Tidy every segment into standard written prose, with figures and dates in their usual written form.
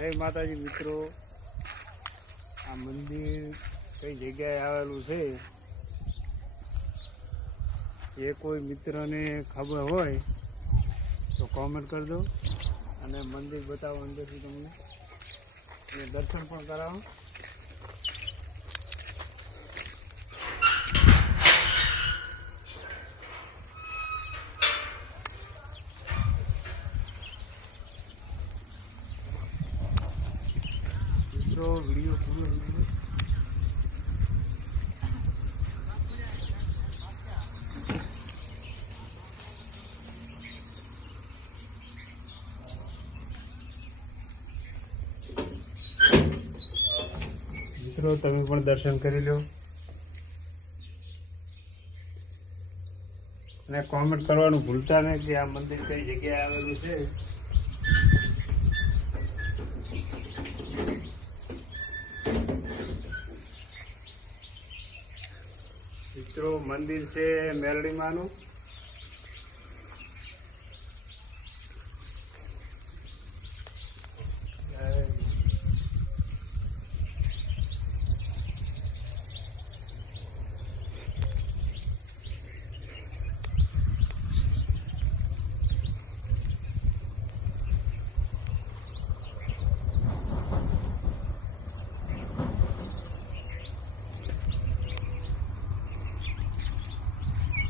જય માતાજી મિત્રો, આ મંદિર કઈ જગ્યાએ આવેલું છે એ કોઈ મિત્રને ખબર હોય તો કોમેન્ટ કરજો અને મંદિર બતાવો અંદરથી તમને અને દર્શન પણ કરાવો. મિત્રો વિડીયો પૂરો જોજો. મિત્રો તમે પણ દર્શન કરી લો અને કોમેન્ટ કરવાનું ભૂલતા નહીં કે આ મંદિર કઈ જગ્યાએ આવેલું છે. મિત્રો મંદિર છે મેરડીમાંનું.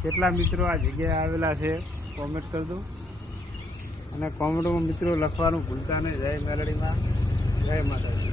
કેટલા મિત્રો આ જગ્યાએ આવેલા છે કોમેન્ટ કરજો અને કોમેન્ટમાં મિત્રો લખવાનું ભૂલતા નહીં. જય મેલડીમાં, જય માતાજી.